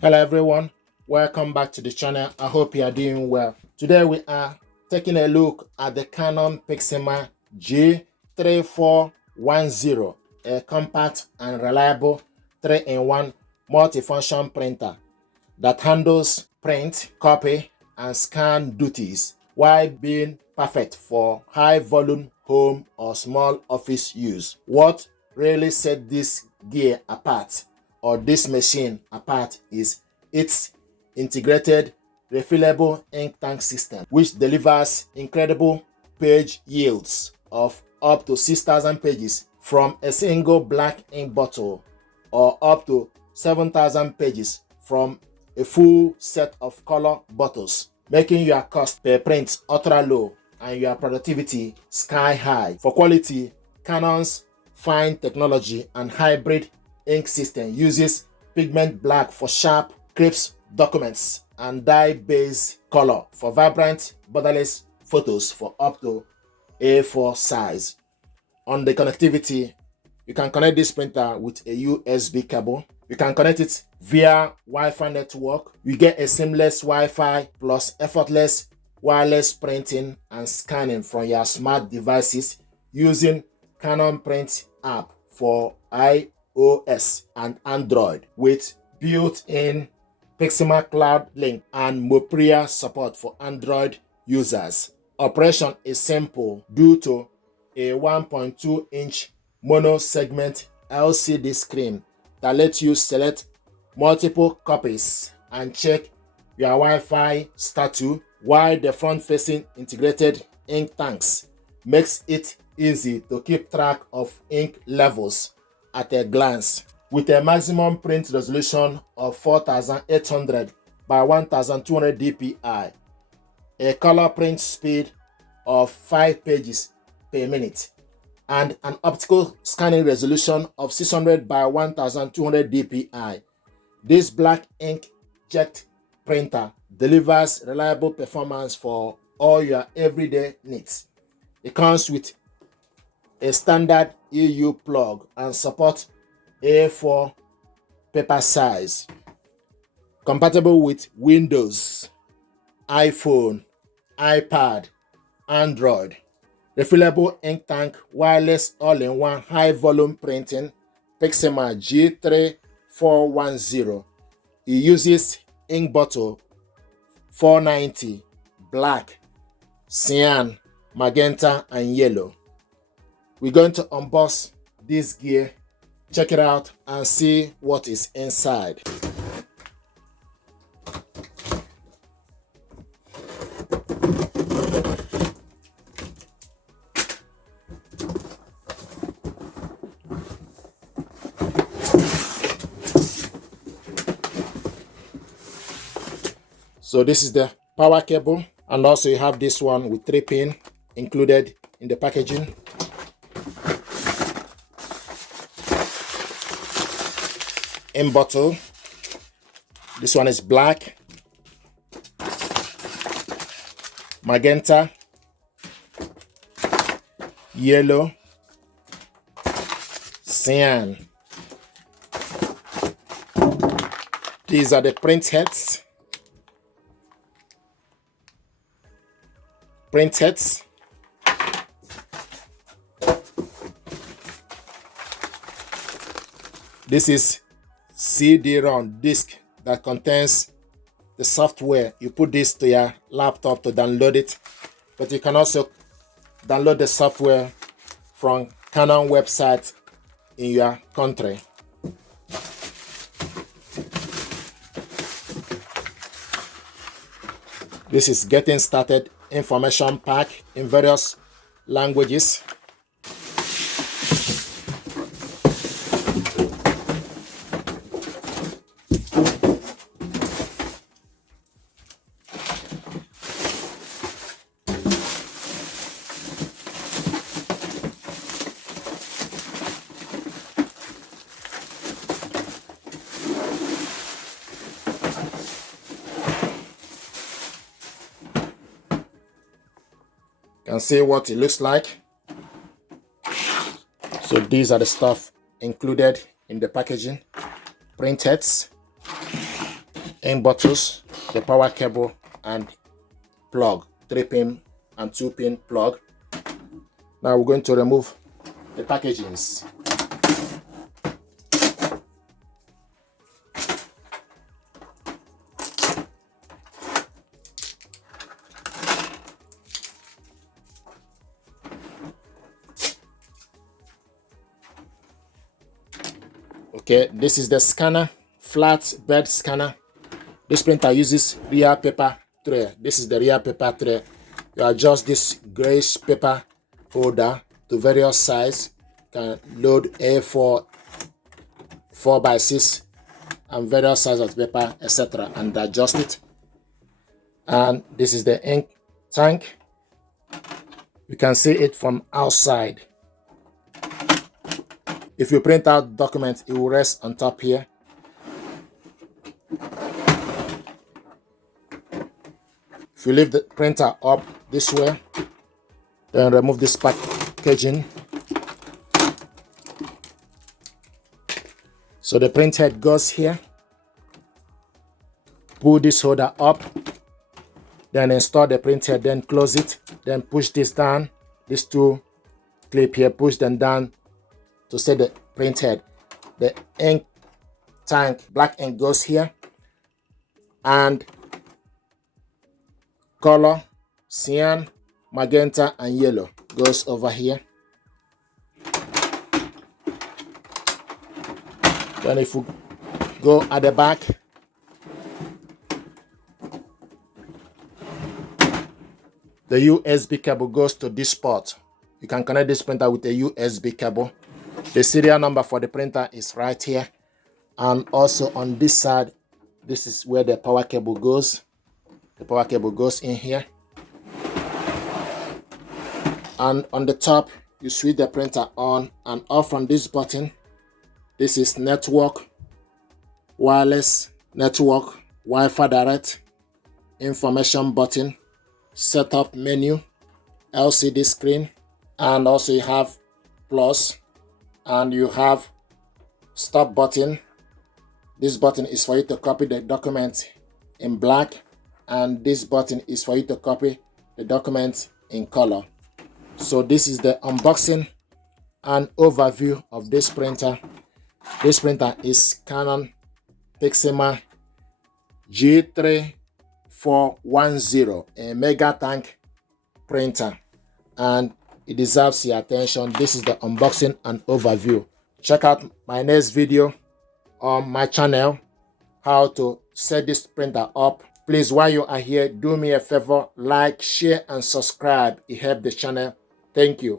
Hello everyone, welcome back to the channel. I hope you are doing well. Today we are taking a look at the Canon Pixma G3410, a compact and reliable 3-in-1 multifunction printer that handles print, copy, and scan duties while being perfect for high volume home or small office use. What really sets this gear apart, or this machine apart, is its integrated refillable ink tank system, which delivers incredible page yields of up to 6,000 pages from a single black ink bottle, or up to 7,000 pages from a full set of color bottles, making your cost per print ultra low and your productivity sky high. For quality, Canon's fine technology and hybrid ink system uses pigment black for sharp, crisp documents and dye-based color for vibrant, borderless photos for up to A4 size. On the connectivity, you can connect this printer with a USB cable. You can connect it via Wi-Fi network. You get a seamless Wi-Fi plus effortless wireless printing and scanning from your smart devices using Canon Print app for iOS and Android with built-in Pixma Cloud Link and Mopria support for Android users. Operation is simple due to a 1.2-inch mono-segment LCD screen that lets you select multiple copies and check your Wi-Fi status, while the front-facing integrated ink tanks makes it easy to keep track of ink levels at a glance. With a maximum print resolution of 4800 by 1200 dpi, a color print speed of 5 pages per minute, and an optical scanning resolution of 600 by 1200 dpi, this black inkjet printer delivers reliable performance for all your everyday needs. It comes with a standard EU plug and supports A4 paper size, compatible with Windows, iPhone, iPad, Android. Refillable ink tank, wireless all-in-one high-volume printing, Pixma G3410. It uses ink bottle 490, black, cyan, magenta, and yellow. We're going to unbox this gear, check it out, and see what is inside. So this is the power cable, and also you have this one with 3-pin included in the packaging. In bottle, this one is black, magenta, yellow, cyan. These are the print heads. This is CD-ROM disk that contains the software. You put this to your laptop to download it, but you can also download the software from Canon website in your country. This is getting started information pack in various languages. You can see what it looks like. So these are the stuff included in the packaging. Print heads, ink bottles, the power cable, and plug, 3-pin and 2-pin plug. Now we're going to remove the packagings. Okay, this is the scanner, flat bed scanner. This printer uses real paper tray. This is the real paper tray. You adjust this grayish paper holder to various size. You can load A4, 4x6, and various size of paper, etc., and adjust it. And this is the ink tank. You can see it from outside. If you print out documents, it will rest on top here. If you leave the printer up this way, then remove this packaging. So the print head goes here. Pull this holder up, then install the print head, then close it, then push this down. These two clip here, push them down to set the print head. The ink tank, black ink, goes here, and color, cyan, magenta, and yellow goes over here. Then if we go at the back, the USB cable goes to this port. You can connect this printer with a USB cable. The serial number for the printer is right here. And also on this side, this is where the power cable goes. The power cable goes in here. And on the top, you switch the printer on and off from this button. This is network, wireless, network, Wi-Fi direct, information button, setup menu, LCD screen, and also you have plus, and you have stop button. This button is for you to copy the document in black, and this button is for you to copy the document in color. So this is the unboxing and overview of this printer. This printer is Canon Pixma G3410, a mega tank printer, and it deserves your attention. This is the unboxing and overview. Check out my next video on my channel, how to set this printer up. Please, while you are here, do me a favor, like, share, and subscribe. It helps the channel. Thank you.